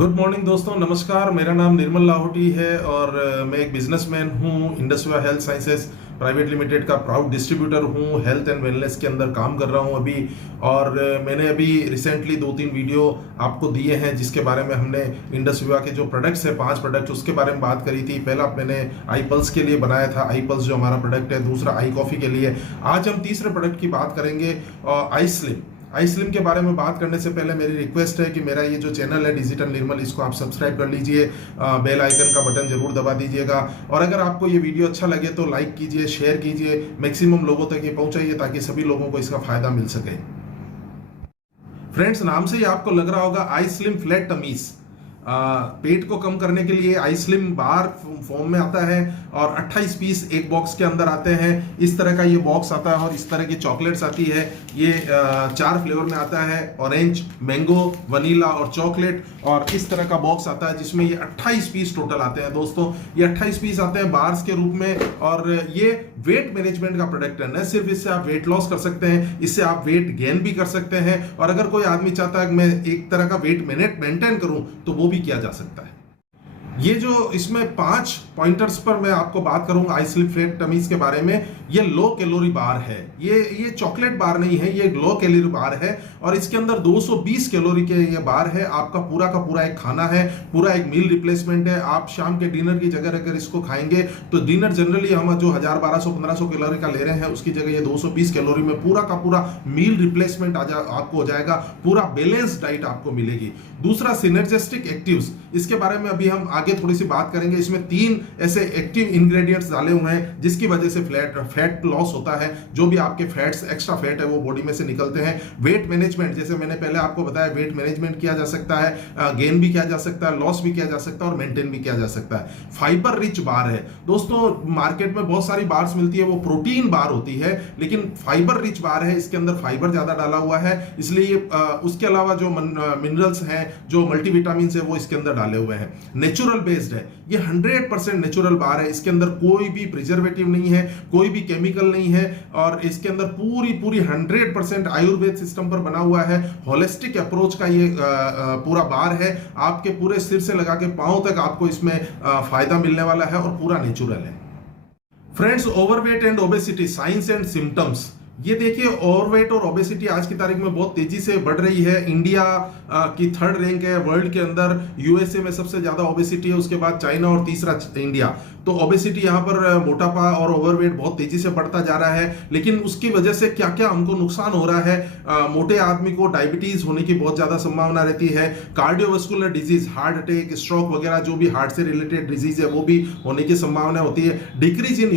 Good morning दोस्तों, नमस्कार। मेरा नाम निर्मल लाहौटी है और मैं एक बिजनेसमैन हूँ। Industrial health sciences private limited का प्राउड डिस्ट्रीब्यूटर हूँ। हेल्थ एंड वेलनेस के अंदर काम कर रहा हूँ अभी। और मैंने अभी रिसेंटली 2-3 वीडियो आपको दिए हैं जिसके बारे में हमने इंडस्ट्रिया के जो प्रोडक्ट्स है 5 प्रोडक्ट उसके बारे में बात करी थी। पहला मैंने आई पल्स के लिए बनाया था, आई पल्स जो हमारा प्रोडक्ट है। दूसरा आई कॉफ़ी के लिए। आज हम तीसरे प्रोडक्ट की बात करेंगे, आई स्लिम। आई स्लिम के बारे में बात करने से पहले मेरी रिक्वेस्ट है कि मेरा ये जो चैनल है डिजिटल निर्मल, इसको आप सब्सक्राइब कर लीजिए, बेल आइकन का बटन जरूर दबा दीजिएगा। और अगर आपको ये वीडियो अच्छा लगे तो लाइक कीजिए, शेयर कीजिए, मैक्सिमम लोगों तक ये पहुंचाइए ताकि सभी लोगों को इसका फायदा मिल सके। फ्रेंड्स, नाम से ही आपको लग रहा होगा आई स्लिम फ्लैट टमीज। पेट को कम करने के लिए आई स्लिम बार फॉर्म में आता है और 28 पीस एक बॉक्स के अंदर आते हैं। इस तरह का ये बॉक्स आता है और इस तरह की चॉकलेट्स आती है। ये 4 फ्लेवर में आता है, ऑरेंज, मैंगो, वनीला और चॉकलेट। और इस तरह का बॉक्स आता है जिसमें ये 28 पीस टोटल आते हैं। दोस्तों, ये 28 पीस आते हैं बार्स के रूप में। और ये वेट मैनेजमेंट का प्रोडक्ट है। न सिर्फ इससे आप वेट लॉस कर सकते हैं, इससे आप वेट गेन भी कर सकते हैं। और अगर कोई आदमी चाहता है कि मैं एक तरह का वेट मेंटेन करूं तो वो भी किया जा सकता है। ये जो इसमें 5 पॉइंटर्स पर मैं आपको बात करूंगा आई स्लिम फ्लैट टमीज के बारे में। ये लो कैलोरी बार है। ये चॉकलेट बार नहीं है, ये लो कैलोरी बार है। और इसके अंदर 220 कैलोरी के ये बार है। आपका पूरा का पूरा एक खाना है, पूरा एक मील रिप्लेसमेंट है। आप शाम के डिनर की जगह अगर इसको खाएंगे तो डिनर जनरली हम जो 1000, 1200, 1500 कैलोरी का ले रहे हैं उसकी जगह ये 220 कैलोरी में पूरा का पूरा मील रिप्लेसमेंट आपको हो जाएगा। पूरा बैलेंस डाइट आपको मिलेगी। दूसरा, सिनर्जिस्टिक एक्टिव्स, इसके बारे में अभी हम आगे थोड़ी सी बात करेंगे। इसमें 3 ऐसे एक्टिव इंग्रेडिएंट्स डाले हुए हैं जिसकी वजह से फैट लॉस होता है। जो भी आपके फैट्स, एक्स्ट्रा फैट है वो बॉडी में से निकलते हैं। वेट मैनेजमेंट, जैसे मैंने पहले आपको बताया, वेट मैनेजमेंट किया जा सकता है, गेन भी किया जा सकता है, लॉस भी किया जा सकता है और मेंटेन भी किया जा सकता है। फाइबर रिच बार है। दोस्तों, मार्केट में बहुत सारी बार्स मिलती है, वो प्रोटीन बार होती है, लेकिन फाइबर रिच बार है। इसके अंदर फाइबर ज्यादा डाला हुआ है, इसलिए उसके अलावा जो मिनरल्स हैं, जो मल्टीविटामिन है, वो इसके अंदर डाले हुए हैं। नेचुरल बेस्ड है। ये 100% नेचुरल बार है। इसके अंदर कोई भी प्रिजर्वेटिव नहीं है, कोई भी केमिकल नहीं है। और इसके अंदर पूरी 100% आयुर्वेद सिस्टम पर बना हुआ है। होलिस्टिक अप्रोच का ये पूरा बार है। आपके पूरे सिर से लगा के पांव तक आपको इसमें फायदा मिलने वाला है और पूरा नेचुरल है। Friends, overweight and obesity, science and symptoms. ये देखिए, ओवरवेट और ओबेसिटी आज की तारीख में बहुत तेजी से बढ़ रही है। इंडिया की 3rd रैंक है वर्ल्ड के अंदर। यूएसए में सबसे ज्यादा ओबेसिटी है, उसके बाद चाइना और तीसरा इंडिया। तो ओबेसिटी यहाँ पर मोटापा और ओवरवेट बहुत तेजी से बढ़ता जा रहा है। लेकिन उसकी वजह से क्या क्या हमको नुकसान हो रहा है? मोटे आदमी को डायबिटीज होने की बहुत ज्यादा संभावना रहती है। Cardiovascular disease, heart attack, stroke वगैरह जो भी हार्ट से रिलेटेड डिजीज है वो भी होने की संभावना होती है। डिक्रीज इन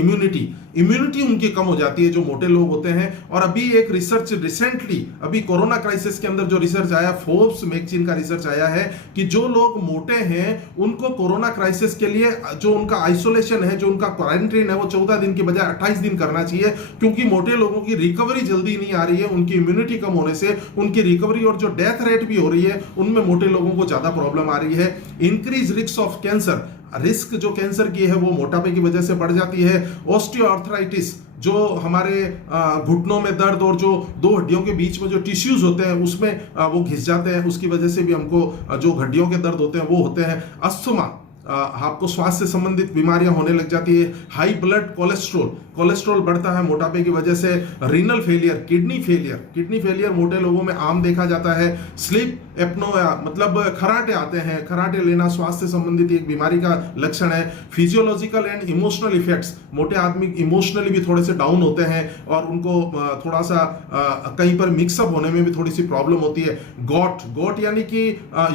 इम्यूनिटी उनकी कम हो जाती है जो मोटे लोग होते हैं। और अभी एक रिसर्च रिसेंटली, अभी कोरोना क्राइसिस के अंदर जो रिसर्च आया, फोर्ब्स मैगजीन का रिसर्च आया है कि जो लोग मोटे हैं उनको कोरोना क्राइसिस के लिए जो उनका आइसोलेशन है, जो उनका क्वारंटाइन है, वो 14 दिन की बजाय 28 दिन करना चाहिए। क्योंकि मोटे लोगों की रिकवरी जल्दी नहीं आ रही है। उनकी इम्यूनिटी कम होने से उनकी रिकवरी और जो डेथ रेट भी हो रही है उनमें मोटे लोगों को ज्यादा प्रॉब्लम आ रही है। Increase risk of cancer, risk जो कैंसर की है वो मोटापे की वजह से बढ़ जाती है। ऑस्टियोआर्थराइटिस, जो हमारे घुटनों में दर्द और जो 2 हड्डियों के बीच में जो टिश्यूज होते हैं उसमें वो घिस जाते हैं, उसकी वजह से भी हमको जो हड्डियों के दर्द होते हैं वो होते हैं। अस्थमा, आपको श्वास से संबंधित बीमारियां होने लग जाती है। हाई ब्लड कोलेस्ट्रॉल बढ़ता है मोटापे की वजह से। रीनल फेलियर, किडनी फेलियर मोटे लोगों में आम देखा जाता है। स्लीप एप्नोया, मतलब खराटे आते हैं, खराटे लेना स्वास्थ्य से संबंधित एक बीमारी का लक्षण है। फिजियोलॉजिकल एंड इमोशनल इफेक्ट्स, मोटे आदमी इमोशनली भी थोड़े से डाउन होते हैं और उनको थोड़ा सा कहीं पर मिक्सअप होने में भी थोड़ी सी प्रॉब्लम होती है। गॉट यानी कि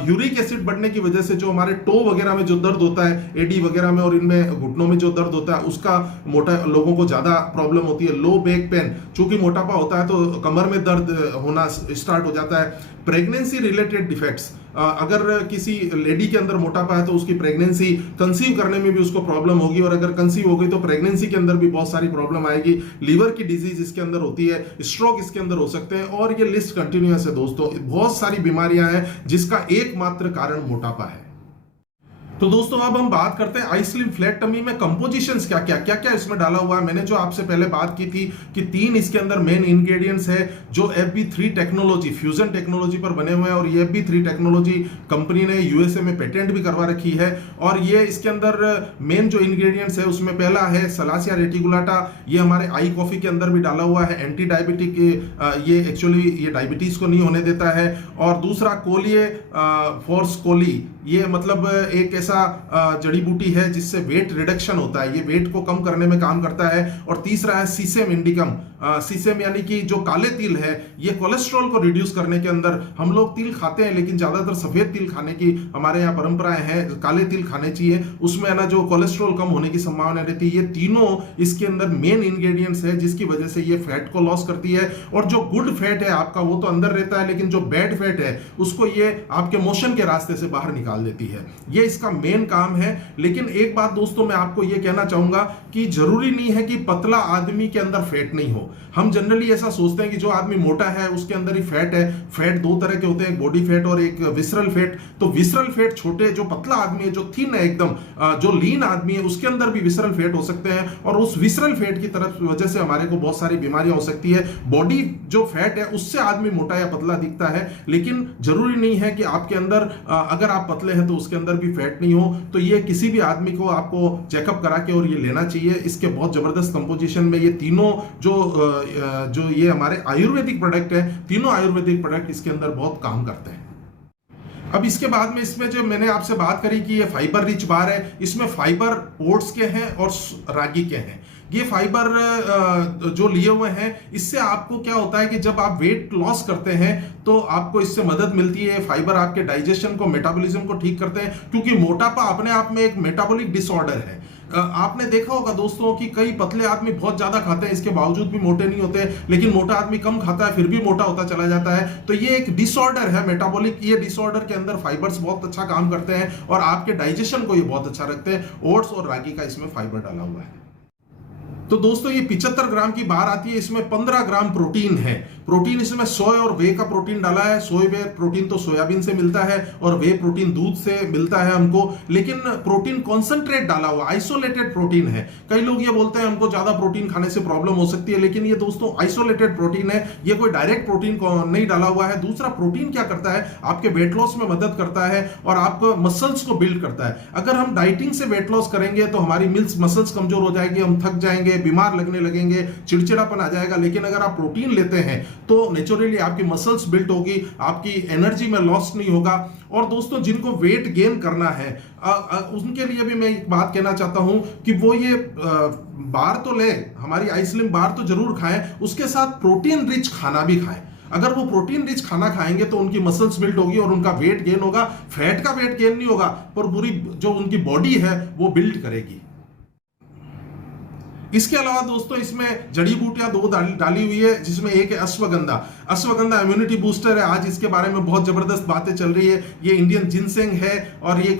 यूरिक एसिड बढ़ने की वजह से जो हमारे टो वगैरह में जो दर्द होता है, एडी वगैरह में और इनमें घुटनों में जो दर्द होता है, उसका मोटा लोगों को ज्यादा प्रॉब्लम होती है। लो बैक पेन, चूंकि मोटापा होता है तो कमर में दर्द होना स्टार्ट हो जाता है। प्रेगनेंसी रिलेटेड डिफेक्ट्स, अगर किसी लेडी के अंदर मोटापा है तो उसकी प्रेगनेंसी कंसीव करने में भी उसको प्रॉब्लम होगी, और अगर कंसीव हो गई तो प्रेगनेंसी के अंदर भी बहुत सारी प्रॉब्लम आएगी। लीवर की डिजीज इसके अंदर होती है, स्ट्रोक इसके अंदर हो सकते हैं, और ये लिस्ट कंटिन्यूअस है दोस्तों। बहुत सारी बीमारियां हैं जिसका एकमात्र कारण मोटापा है। तो दोस्तों अब हम बात करते हैं आइसलिम फ्लैट टमी में कंपोजिशंस क्या क्या इसमें डाला हुआ है। मैंने जो आपसे पहले बात की थी कि 3 इसके अंदर मेन इंग्रेडिएंट्स है जो FB3 टेक्नोलॉजी फ्यूजन टेक्नोलॉजी पर बने हुए हैं, और ये FB3 टेक्नोलॉजी कंपनी ने यूएसए में पेटेंट भी करवा रखी है। और ये इसके अंदर मेन जो इंग्रेडिएंट्स है उसमें पहला है सलासिया रेटिकुलाटा, ये हमारे आई कॉफी के अंदर भी डाला हुआ है, एंटी डायबिटिक, ये एक्चुअली ये डायबिटीज को नहीं होने देता है। और दूसरा कोलिए फोर्स कोली, ये मतलब एक ऐसा जड़ी बूटी है जिससे वेट रिडक्शन होता है, ये वेट को कम करने में काम करता है। और तीसरा है सीसेम इंडिकम, सीसेम यानी कि जो काले तिल है, ये कोलेस्ट्रॉल को रिड्यूस करने के अंदर, हम लोग तिल खाते हैं लेकिन ज्यादातर सफेद तिल खाने की हमारे यहाँ परंपराएं हैं, काले तिल खाने चाहिए, उसमें है ना जो कोलेस्ट्रॉल कम होने की संभावना रहती है। ये तीनों इसके अंदर मेन इंग्रेडिएंट्स है जिसकी वजह से ये फैट को लॉस करती है। और जो गुड फैट है आपका वो तो अंदर रहता है, लेकिन जो बैड फैट है उसको ये आपके मोशन के रास्ते से बाहर निकाल देती है, ये इसका मेन काम है। लेकिन एक बात दोस्तों मैं आपको ये कहना चाहूंगा कि जरूरी नहीं है कि पतला आदमी के अंदर फैट नहीं हो। हम जनरली ऐसा सोचते हैं कि जो आदमी मोटा है उसके अंदर ही फैट है। फैट दो तरह के होते हैं, एक बॉडी फैट और एक विसरल फैट। तो विसरल फैट छोटे, जो पतला आदमी है, जो थिन है एकदम, जो लीन आदमी है, उसके अंदर भी विसरल फैट हो सकते हैं, और उस विसरल फैट की तरफ वजह से हमारे को बहुत सारी बीमारियां हो सकती है। बॉडी जो फैट है उससे आदमी मोटा या पतला दिखता है, लेकिन जरूरी नहीं है कि आपके अंदर अगर आप पतले हैं तो उसके अंदर भी फैट नहीं हो। तो ये किसी भी आदमी को आपको चेकअप करा के और ये लेना चाहिए। इसके बहुत जबरदस्त कंपोजिशन में ये तीनों जो ये हमारे आयुर्वेदिक प्रोडक्ट है, तीनों आयुर्वेदिक प्रोडक्ट इसके अंदर बहुत काम करते हैं। अब इसके बाद में इसमें जो मैंने आपसे बात करी कि ये फाइबर रिच बार है, इसमें फाइबर ओट्स के हैं और रागी के हैं। ये फाइबर जो लिए हुए हैं, इससे आपको क्या होता है कि जब आप वेट लॉस करते हैं तो आपको इससे मदद मिलती है। फाइबर आपके डाइजेशन को, मेटाबॉलिज्म को ठीक करते हैं, क्योंकि मोटापा अपने आप में एक मेटाबॉलिक डिसऑर्डर है। आपने देखा होगा दोस्तों कि कई पतले आदमी बहुत ज्यादा खाते हैं, इसके बावजूद भी मोटे नहीं होते, लेकिन मोटा आदमी कम खाता है फिर भी मोटा होता चला जाता है। तो ये एक डिसऑर्डर है मेटाबॉलिक, ये डिसऑर्डर के अंदर फाइबर्स बहुत अच्छा काम करते हैं और आपके डाइजेशन को ये बहुत अच्छा रखते हैं। ओट्स और रागी का इसमें फाइबर डाला हुआ है। तो दोस्तों ये 75 ग्राम की बार आती है, इसमें 15 ग्राम प्रोटीन है। प्रोटीन इसमें सोय और वे का प्रोटीन डाला है। सोय वे प्रोटीन तो सोयाबीन से मिलता है और वे प्रोटीन दूध से मिलता है हमको, लेकिन प्रोटीन कॉन्सेंट्रेट डाला हुआ, आइसोलेटेड प्रोटीन है। कई लोग ये बोलते हैं हमको ज्यादा प्रोटीन खाने से प्रॉब्लम हो सकती है, लेकिन ये दोस्तों आइसोलेटेड प्रोटीन है, ये कोई डायरेक्ट प्रोटीन नहीं डाला हुआ है। दूसरा, प्रोटीन क्या करता है, आपके वेट लॉस में मदद करता है और आपको मसल्स को बिल्ड करता है। अगर हम डाइटिंग से वेट लॉस करेंगे तो हमारी मसल्स कमजोर हो जाएगी, हम थक जाएंगे, बीमार लगने लगेंगे, चिड़चिड़ापन आ जाएगा। लेकिन अगर आप प्रोटीन लेते हैं तो नेचुरली आपकी मसल्स बिल्ड होगी, आपकी एनर्जी में लॉस नहीं होगा। और दोस्तों जिनको वेट गेन करना है उनके लिए भी मैं एक बात कहना चाहता हूं कि वो ये बार तो ले, हमारी आइसलिम बार तो जरूर खाएं, उसके साथ प्रोटीन रिच खाना भी खाएं। अगर वो प्रोटीन रिच खाना खाएंगे तो उनकी मसल्स बिल्ड होगी और उनका वेट गेन होगा। फैट का वेट गेन नहीं होगा, पर पूरी जो उनकी बॉडी है वो बिल्ड करेगी। इसके अलावा दोस्तों इसमें जड़ी बूटियां दो डाली हुई है, जिसमें एक है अश्वगंधा। अश्वगंधा इम्यूनिटी बूस्टर है। आज इसके बारे में बहुत जबरदस्त बातें चल रही है। ये इंडियन जिनसेंग है और ये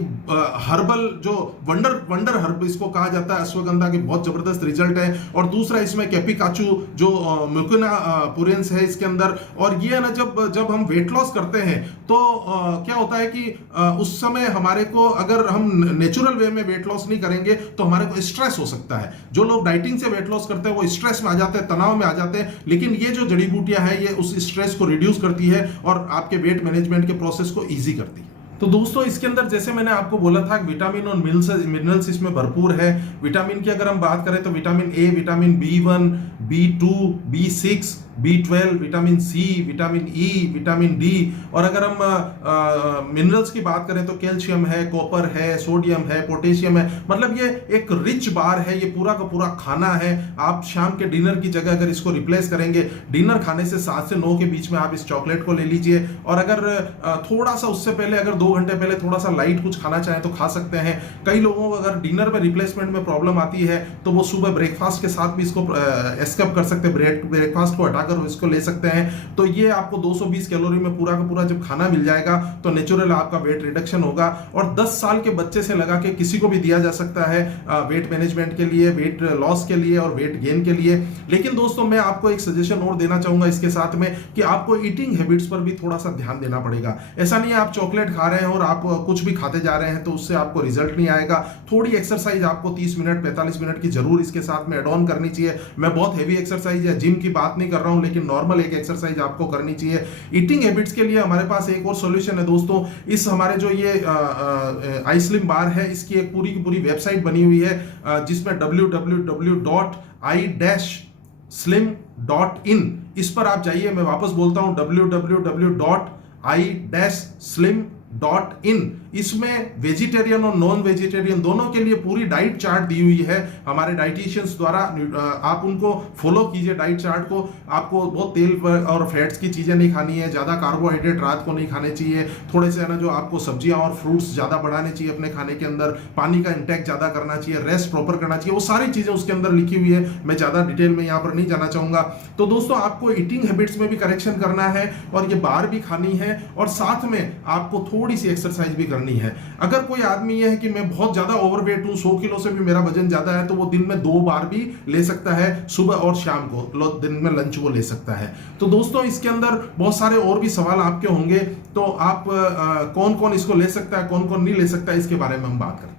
हर्बल जो वंडर हर्ब इसको कहा जाता है। अश्वगंधा के बहुत जबरदस्त रिजल्ट है। और दूसरा इसमें कैपिकाचू जो म्यूकोना पुरेंस है इसके अंदर। और ये ना जब हम वेट लॉस करते हैं तो क्या होता है कि उस समय हमारे को, अगर हम नेचुरल वे में वेट लॉस नहीं करेंगे तो हमारे को स्ट्रेस हो सकता है। जो लोग डाइटिंग से वेट लॉस करते हैं वो स्ट्रेस में आ जाते हैं, तनाव में आ जाते हैं। लेकिन ये जो जड़ी बूटियां हैं ये उस स्ट्रेस को रिड्यूस करती है और आपके वेट मैनेजमेंट के प्रोसेस को इजी करती है। तो दोस्तों इसके अंदर जैसे मैंने आपको बोला था विटामिन और मिनरल्स इसमें भरपूर है। विटामिन की अगर हम बात करें तो vitamin A, vitamin B1, B2, B6, B12, vitamin C, vitamin E, vitamin D. और अगर हम मिनरल्स की बात करें तो कैल्शियम है, कॉपर है, सोडियम है, पोटेशियम है। मतलब ये एक रिच बार है, ये पूरा का पूरा खाना है। आप शाम के डिनर की जगह अगर इसको रिप्लेस करेंगे, डिनर खाने से 7 से 9 के बीच में आप इस चॉकलेट को ले लीजिए। और अगर थोड़ा सा उससे पहले, अगर 2 घंटे पहले थोड़ा सा लाइट कुछ खाना चाहें तो खा सकते हैं। कई लोगों को अगर डिनर में रिप्लेसमेंट में प्रॉब्लम आती है तो वो सुबह ब्रेकफास्ट के साथ भी इसको एस्केप कर सकते हैं, ब्रेकफास्ट को हटा अगर इसको ले सकते हैं तो ये आपको 220 कैलोरी में पूरा का पूरा जब खाना मिल जाएगा तो नेचुरल आपका वेट रिडक्शन होगा। और 10 साल के बच्चे से लगा के किसी को भी दिया जा सकता है वेट मैनेजमेंट के लिए, वेट लॉस के लिए और वेट गेन के लिए। लेकिन दोस्तों मैं आपको एक सजेशन और देना चाहूंगा इसके साथ में कि आपको ईटिंग हैबिट्स पर भी थोड़ा सा ध्यान देना पड़ेगा। ऐसा नहीं है आप चॉकलेट खा रहे हैं और आप कुछ भी खाते जा रहे हैं तो उससे आपको रिजल्ट नहीं आएगा। थोड़ी एक्सरसाइज आपको 30 मिनट 45 मिनट की जरूर इसके साथ में एड ऑन करनी चाहिए। मैं बहुत हेवी एक्सरसाइज या जिम की बात नहीं कर रहा हूं, लेकिन नॉर्मल एक एक्सरसाइज आपको करनी चाहिए। ईटिंग हैबिट्स के लिए हमारे पास एक और सॉल्यूशन है दोस्तों। इस हमारे जो ये iSlim बार है इसकी एक पूरी की पूरी वेबसाइट बनी हुई है जिसमें www.i-slim.in इस पर आप जाइए। मैं वापस बोलता हूं www.i-slim.in। इसमें वेजिटेरियन और नॉन वेजिटेरियन दोनों के लिए पूरी डाइट चार्ट दी हुई है हमारे डाइटिशियंस द्वारा। आप उनको फॉलो कीजिए डाइट चार्ट को। आपको बहुत तेल और फैट्स की चीजें नहीं खानी है, ज्यादा कार्बोहाइड्रेट रात को नहीं खाने चाहिए, थोड़े से ना जो आपको सब्जियां और फ्रूट्स ज्यादा बढ़ाने चाहिए अपने खाने के अंदर, पानी का इंटेक ज्यादा करना चाहिए, रेस्ट प्रॉपर करना चाहिए, वो सारी चीजें उसके अंदर लिखी हुई है। मैं ज्यादा डिटेल में यहाँ पर नहीं जाना चाहूंगा। तो दोस्तों आपको ईटिंग हैबिट्स में भी करेक्शन करना है और ये बार भी खानी है और साथ में आपको थोड़ी सी एक्सरसाइज भी करनी है। अगर कोई आदमी ये है कि मैं बहुत ज्यादा ओवरवेट हूं, 100 किलो से भी मेरा वजन ज्यादा है, तो वो दिन में 2 बार भी ले सकता है, सुबह और शाम को दिन में लंच वो ले सकता है। तो दोस्तोों इसके अंदर बहुत सारे और भी सवाल आपके होंगे, तो आप कौन कौन इसको ले सकता है, कौन कौन नहीं ले सकता है, इसके बारे में हम बात करते हैं।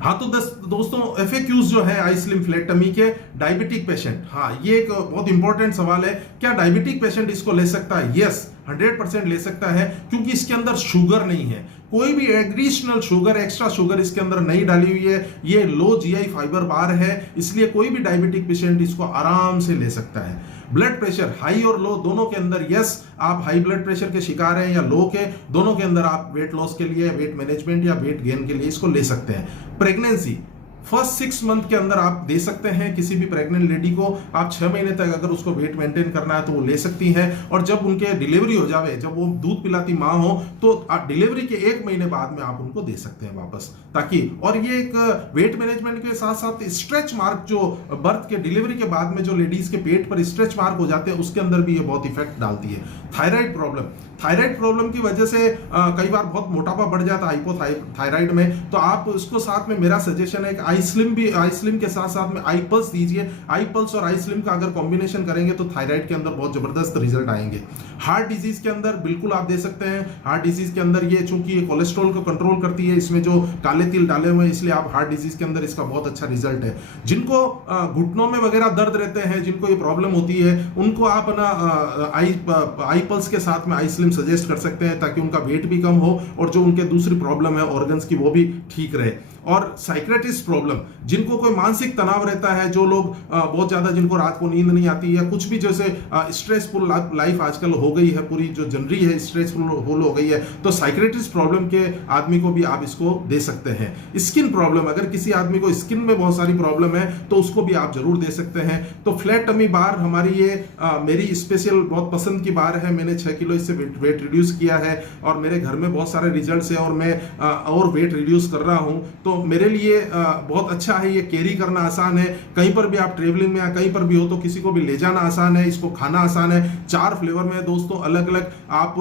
हाँ तो दोस्तों FAQs जो है iSlim फ्लैट टमी के डायबिटिक पेशेंट, हाँ ये एक बहुत इंपॉर्टेंट सवाल है, क्या डायबिटिक पेशेंट इसको ले सकता है? यस 100% ले सकता है, क्योंकि इसके अंदर शुगर नहीं है, कोई भी एडिशनल शुगर, एक्स्ट्रा शुगर इसके अंदर नहीं डाली हुई है। ये लो GI फाइबर बार है, इसलिए कोई भी डायबिटिक पेशेंट इसको आराम से ले सकता है। ब्लड प्रेशर हाई और लो दोनों के अंदर, यस आप हाई ब्लड प्रेशर के शिकार हैं या लो के, दोनों के अंदर आप वेट लॉस के लिए, वेट मैनेजमेंट या वेट गेन के लिए इसको ले सकते हैं। प्रेगनेंसी फर्स्ट 6 मंथ के अंदर आप दे सकते हैं किसी भी प्रेग्नेंट लेडी को। आप 6 महीने तक अगर उसको वेट मेंटेन करना है तो वो ले सकती हैं, और जब उनके डिलीवरी हो जावे, जब वो दूध पिलाती माँ हो, तो आप डिलीवरी के 1 महीने बाद में आप उनको दे सकते हैं वापस, ताकि और ये एक वेट मैनेजमेंट के साथ साथ स्ट्रेच मार्क जो बर्थ के डिलीवरी के बाद में जो लेडीज के पेट पर स्ट्रेच मार्क हो जाते हैं उसके अंदर भी ये बहुत इफेक्ट डालती है। थायराइड प्रॉब्लम की वजह से कई बार बहुत मोटापा बढ़ जाता है हाइपोथायराइड में, तो आप उसको साथ में मेरा सजेशन है कि iSlim के साथ साथ में iPulse दीजिए। iPulse और iSlim का अगर कॉम्बिनेशन करेंगे तो थायराइड के अंदर बहुत जबरदस्त रिजल्ट आएंगे। हार्ट डिजीज के अंदर बिल्कुल आप दे सकते हैं। हार्ट डिजीज के अंदर ये चूंकि ये कोलेस्ट्रॉल को कंट्रोल करती है, इसमें जो काले तिल डाले हुए हैं, इसलिए आप हार्ट डिजीज के अंदर इसका बहुत अच्छा रिजल्ट है। जिनको घुटनों में वगैरह दर्द रहते हैं, जिनको ये प्रॉब्लम होती है, उनको आप ना iPulse के साथ में iSlim सजेस्ट कर सकते हैं, ताकि उनका वेट भी कम हो और जो उनके दूसरी प्रॉब्लम है ऑर्गन्स की वो भी ठीक रहे। और साइक्रेटिस प्रॉब्लम, जिनको कोई मानसिक तनाव रहता है, जो लोग बहुत ज्यादा, जिनको रात को नींद नहीं आती या कुछ भी, जैसे स्ट्रेसफुल लाइफ आजकल हो गई है, पूरी जो जनरी है स्ट्रेसफुल हो गई है, तो साइक्रेटिस प्रॉब्लम के आदमी को भी आप इसको दे सकते हैं। स्किन प्रॉब्लम, अगर किसी आदमी को स्किन में बहुत सारी प्रॉब्लम है तो उसको भी आप जरूर दे सकते हैं। तो फ्लैट टमी बार हमारी ये मेरी स्पेशल बहुत पसंद की बार है। मैंने 6 किलो इससे वेट रिड्यूस किया है और मेरे घर में बहुत सारे रिजल्ट्स है और मैं और वेट रिड्यूस कर रहा हूं, तो मेरे लिए बहुत अच्छा है। ये कैरी करना आसान है, कहीं पर भी आप ट्रेवलिंग में या कहीं पर भी हो तो किसी को भी ले जाना आसान है, इसको खाना आसान है। 4 फ्लेवर में दोस्तों अलग अलग, आप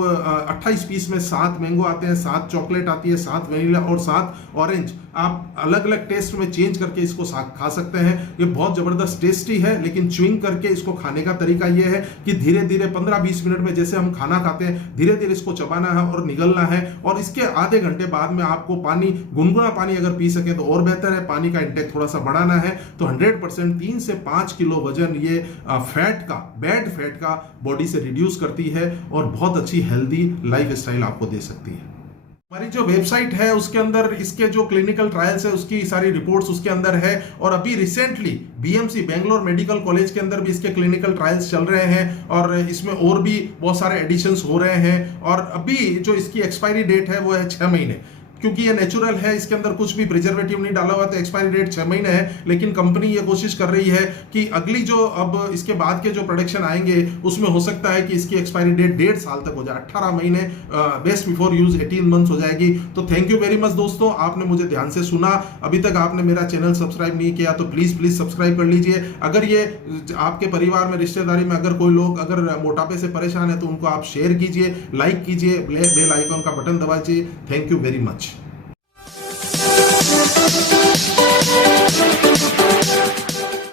28 पीस में 7 मैंगो आते हैं, 7 चॉकलेट आती है, 7 वेनिला और 7 ऑरेंज। आप अलग अलग टेस्ट में चेंज करके इसको खा सकते हैं। ये बहुत जबरदस्त टेस्टी है, लेकिन च्युइंग करके इसको खाने का तरीका ये है कि धीरे धीरे 15-20 मिनट में, जैसे हम खाना खाते हैं, धीरे धीरे इसको चबाना है और निगलना है। और इसके आधे घंटे बाद में आपको पानी, गुनगुना पानी अगर पी सके तो और बेहतर है। पानी का इंटेक थोड़ा सा बढ़ाना है। तो 100% 3 से 5 किलो वजन ये फैट का, बैड फैट का बॉडी से रिड्यूस करती है और बहुत अच्छी हेल्दी लाइफ स्टाइल आपको दे सकती है। हमारी जो वेबसाइट है उसके अंदर इसके जो क्लिनिकल ट्रायल्स है उसकी सारी रिपोर्ट्स उसके अंदर है, और अभी recently BMC Bangalore medical college के अंदर भी इसके क्लिनिकल ट्रायल्स चल रहे हैं और इसमें और भी बहुत सारे एडिशंस हो रहे हैं। और अभी जो इसकी एक्सपायरी डेट है वो है 6 महीने। क्योंकि ये नेचुरल है, इसके अंदर कुछ भी प्रिजर्वेटिव नहीं डाला हुआ, तो एक्सपायरी डेट 6 महीने है, लेकिन कंपनी ये कोशिश कर रही है कि अगली जो अब इसके बाद के जो प्रोडक्शन आएंगे उसमें हो सकता है कि इसकी एक्सपायरी डेट 1.5 साल तक हो जाए, 18 महीने, बेस्ट बिफोर यूज 18 मंथ्स हो जाएगी। तो थैंक यू वेरी मच दोस्तों, आपने मुझे ध्यान से सुना। अभी तक आपने मेरा चैनल सब्सक्राइब नहीं किया तो प्लीज सब्सक्राइब कर लीजिए। अगर ये आपके परिवार में, रिश्तेदारी में अगर कोई लोग अगर मोटापे से परेशान है तो उनको आप शेयर कीजिए, लाइक कीजिए, बेल आइकॉन का बटन दबाइए। Thank you very much.